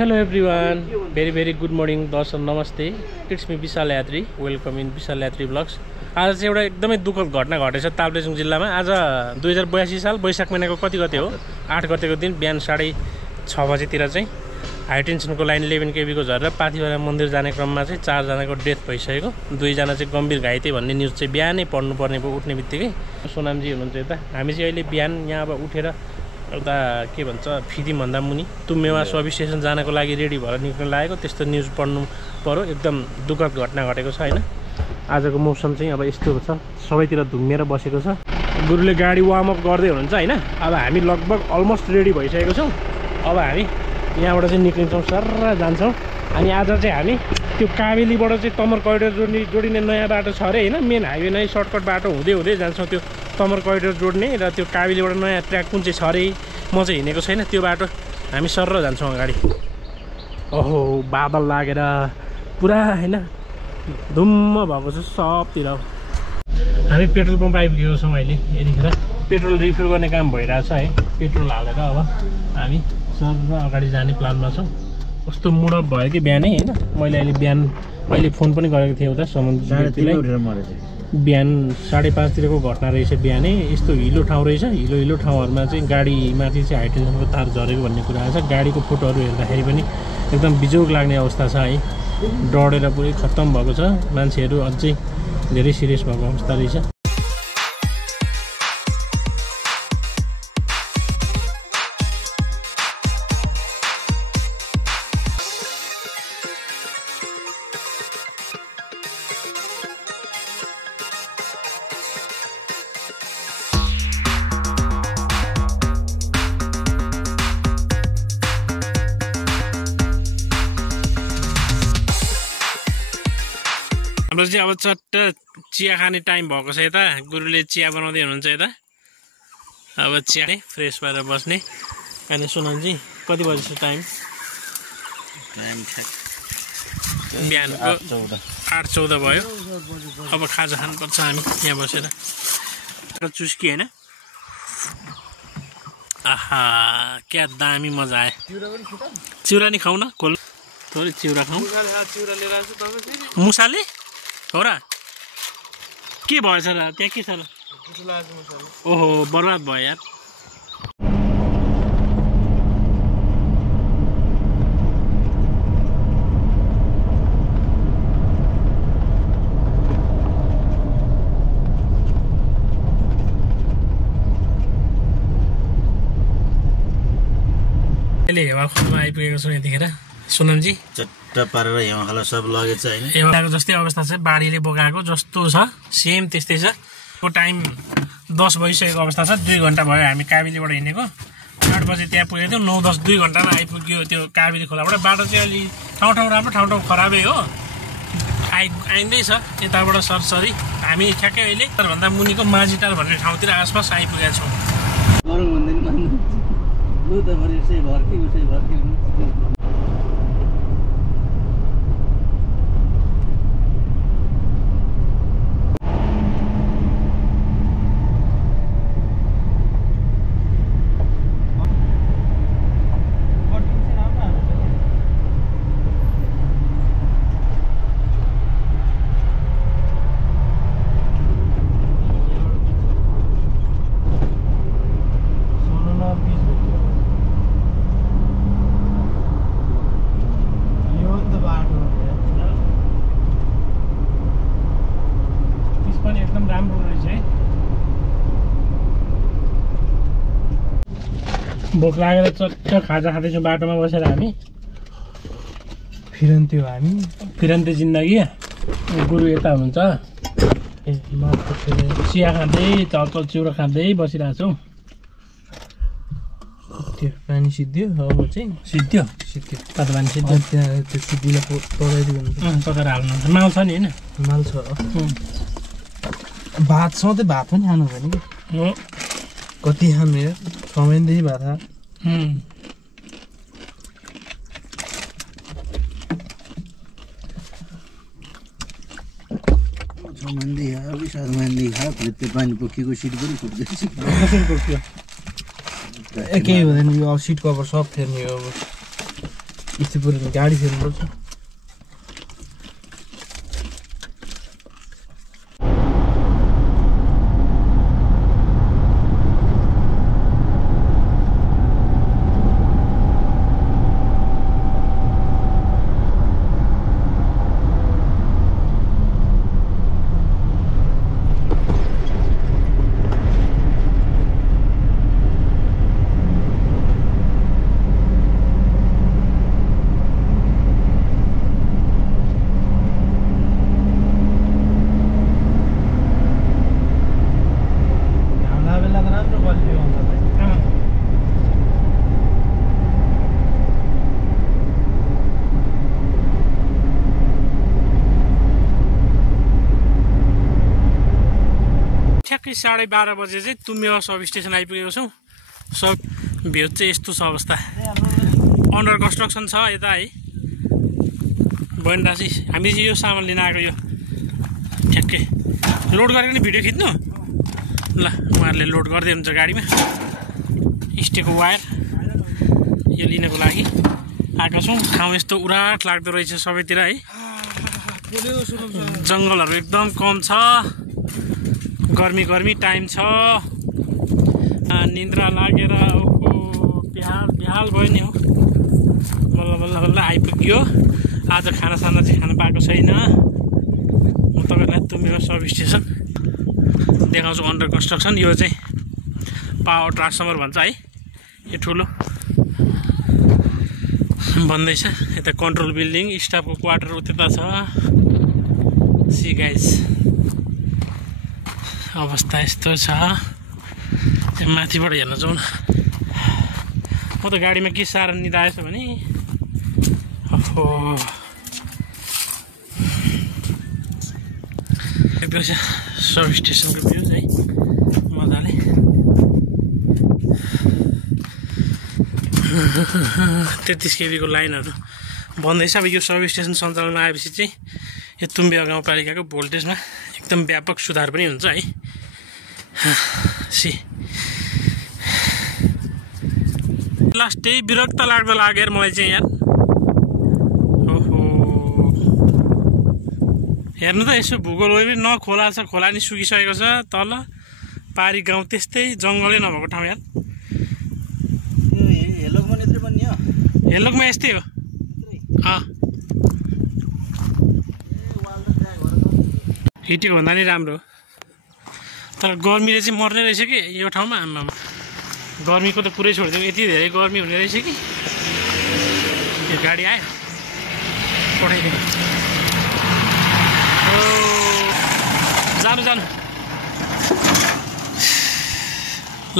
Hello everyone, very good morning, दर्शक नमस्ते। It's me विशाल यात्री, वेलकम इन विशाल यात्री ब्लग्स। आज चाहिँ एउटा एकदमै दुःखद घटना घटेछ ताप्लेजुङ जिल्लामा। आज 2082 साल वैशाख महिनाको कति गते हो, 8 गतेको दिन बिहान 6:30 बजेतिर चाहिँ हाई टेन्सनको लाइन 11 kV को झरेर पाथिभरा मन्दिर जाने क्रममा चाहिँ 4 जनाको डेथ भइसकेको, 2 जना चाहिँ गम्भीर घाइते भन्ने न्युज चाहिँ बिहानै पढ्नुपर्ने भयो उठ्ने बित्तिकै। सोनामजी हुनुहुन्छ यता। हामी चाहिँ अहिले बिहान यहाँ अब उठेर एउटा के भन्छ फिदिमभन्दा मुनि तुम्मेवा सब स्टेसन जानको लागि रेडी भएर निक्ल्न लागेको, त्यस्तो न्युज पढ्नु पर्यो। एकदम दुःखद घटना घटेको छ हैन। आजको मौसम चाहिँ अब यस्तो छ, सबैतिर धुम्मेर बसेको छ। गुरुले गाडी वार्म अप गर्दै हुनुहुन्छ हैन। अब हामी लगभग अलमोस्ट रेडी भइसकेको छौँ। अब हामी यहाँबाट चाहिँ निक्लिन्छौँ, सर जान्छौँ। अनि आज चाहिँ हामी त्यो काबेलीबाट चाहिँ तमर करिडोर जोडिने नयाँ बाटो छ अरे हैन, मेन हाइवे नै सर्टकट बाटो हुँदै हुँदै जान्छौँ त्यो तमर करिडोर जोड्ने, र त्यो काबेलीबाट नयाँ ट्र्याक कुन चाहिँ छ अरे, म चाहिँ हिँडेको छैन त्यो बाटो। हामी सर जान्छौँ अगाडि। ओहो बादल लागेर पुरा हैन धुम्म भएको छ सबतिर। हामी पेट्रोल पम्प आइपुगेको छौँ अहिले। यतिखेर पेट्रोल रिफिल गर्ने काम भइरहेछ है। पेट्रोल हालेर अब हामी सर अगाडि जाने प्लानमा छौँ। कस्तो मुडअप भयो कि बिहानै हैन। मैले अहिले फोन पनि गरेको थिएँ उता समुद्रलाई। बिहान 5:30 तिरको घटना रहेछ बिहानै। यस्तो हिलो ठाउँ रहेछ, हिलो ठाउँहरूमा चाहिँ गाडीमाथि चाहिँ हाई टेन्सनको तार झरेको भन्ने कुरा आएछ। गाडीको फोटोहरू हेर्दाखेरि पनि एकदम बिजोग लाग्ने अवस्था छ है। डढेर पुरै खत्तम भएको छ। मान्छेहरू अझै धेरै सिरियस भएको अवस्था रहेछ। हाम्रो चाहिँ अब चट्ट चिया खाने टाइम भएको छ यता। गुरुले चिया बनाउँदै हुनुहुन्छ यता। अब चिया फ्रेस भएर बस्ने। अनि सोनामजी कति बजी छ टाइम? बिहानको 8:14 भयो। अब खाजा खानुपर्छ हामी यहाँ बसेर। चुस्की होइन, आहा क्या दामी मजा आयो। चिउरा नि खाऊ न, खोल थोरै चिउरा खाऊ। मुसाले हो र? के भएछ र त्यहाँ? के छ र? ओहो बर्बाद भयो यार। अहिले हेवाखोलमा आइपुगेको छौँ यतिखेर। सोनामजी चट्ट पारेर हिउँहाला सब लगेछ हैन। एउटाको जस्तै अवस्था छ, बाढीले बोकाएको जस्तो छ, सेम त्यस्तै छ। को टाइम 10 बजिसकेको अवस्था छ। 2 घन्टा भयो हामी काबेलीबाट हिँडेको। 8 बजे त्यहाँ पुगेको थियौँ। 9-10 2 घन्टामा आइपुग्यो त्यो काबेली खोलाबाट। बाटो चाहिँ अलि ठाउँ राम्रो, ठाउँ खराबै हो। आइँदैछ यताबाट सरसरी। हामी ठ्याक्कै अहिले भन्दा मुनिको माझीटार भन्ने ठाउँतिर आसपास आइपुगेका छौँ। भोक लागेर चट्ट खाजा खाँदैछौँ बाटोमा बसेर। हामी फिरन्ते जिन्दगी। गुरु यता हुनुहुन्छ। चिया खाँदै चलचल चिउरा खाँदै बसिरहेको छौँ। त्यो पानी सिद्धियो। अब चाहिँ सिद्धियो तातो पानी सिद्धियो। त्यहाँ त्यो सिद्धिला तताएर हाल्नुहुन्छ। माल छ नि होइन? माल छ। भात सधैँ भात पनि खानु भयो नि। कति खानु यार, 6 महिनादेखि भात खा। पानी पोखिएको सिट पनि फुट्दैछ। केही हुँदैन, यो सिट कभर सब फेर्ने हो। अब स्टिपुर गाडी फेर्नुपर्छ ठ्याक्कै 12:30 बजे चाहिँ तुम्बेवा सब स्टेसन आइपुगेको छौँ सब भ्यू चाहिँ यस्तो छ अवस्था अन्डर कन्स्ट्रक्सन छ यता है बनरासी हामी चाहिँ यो सामान लिन आएको यो ठ्याक्कै लोड गरेर नि भिडियो खिच्नु ल उहाँहरूले लोड गर्दै हुन्छ गाडीमा स्टेको वायर यो लिनको लागि आएको छौँ ठाउँ यस्तो उराट लाग्दो रहेछ सबैतिर है जङ्गलहरू एकदम कम छ गर्मी टाइम छ निन्द्रा लागेर बिहाल भयो नि हो बल्ल आइपुग्यो आज खानासाना चाहिँ खान पाएको छैन म तपाईँलाई तुम्बेवा सब स्टेसन देखाउँछु अन्डर कन्स्ट्रक्सन यो चाहिँ पावर ट्रान्सफर्मर भन्छ है यो ठुलो भन्दैछ यता कन्ट्रोल बिल्डिङ स्टाफको क्वार्टर उता छ सी गाइस अवस्था यस्तो छ माथिबाट हेर्न जाउँ न म त गाडीमा के साह्रो निदाएछ भने ओहो सब स्टेसनको भ्यू है मजाले 33 kV को लाइनहरू भन्दैछ अब यो सब स्टेसन सञ्चालनमा आएपछि चाहिँ यो तुम्बेवा गाउँपालिकाको भोल्टेजमा एकदम व्यापक सुधार पनि हुन्छ है सी लास्ट त्यही विरक्त लाग्दो लाग्यो यार मलाई चाहिँ यार ओहो हेर्नु त यसो भूगोल पनि न खोला छ खोला नि सुकिसकेको छ तल पारी गाउँ त्यस्तै जङ्गलै नभएको ठाउँ यार हेलोकमा यस्तै हो हिटेको भन्दा नि राम्रो तर गर्मीले चाहिँ मर्ने रहेछ कि यो ठाउँमा आम्मा गर्मीको त पुरै छोडिदिउँ यति धेरै गर्मी हुने रहेछ कि यो गाडी आयो पठाइदिउँ जानु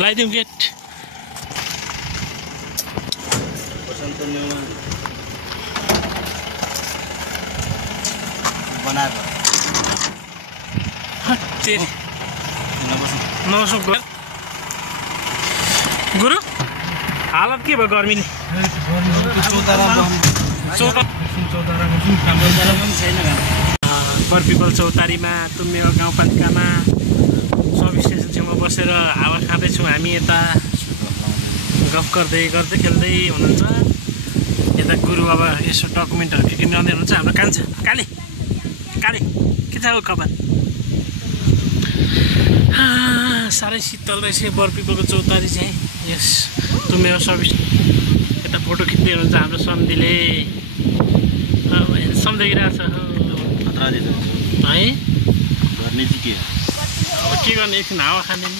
लगाइदिउँ गेट गुरु हालत के भयो गर्मीले बरपिपल चौतारीमा तुम्बेवा गाउँपालिकामा सब स्टेसन छेउमा बसेर हावा खाँदैछौँ हामी यता गफ गर्दै खेल्दै हुनुहुन्छ यता गुरु अब यसो डकुमेन्टहरू के ल्याउँदै हुनुहुन्छ हाम्रो कान्छा काले के छ हो खबर साह्रै शीतल रहेछ बरपिपलको चौतारी चाहिँ यस तुम्बेवा सब यता फोटो खिच्दै हुनुहुन्छ हाम्रो सम्धीले सम्झिरहेको छ है गर्ने चाहिँ अब के गर्ने एकछिन हावा खाने नि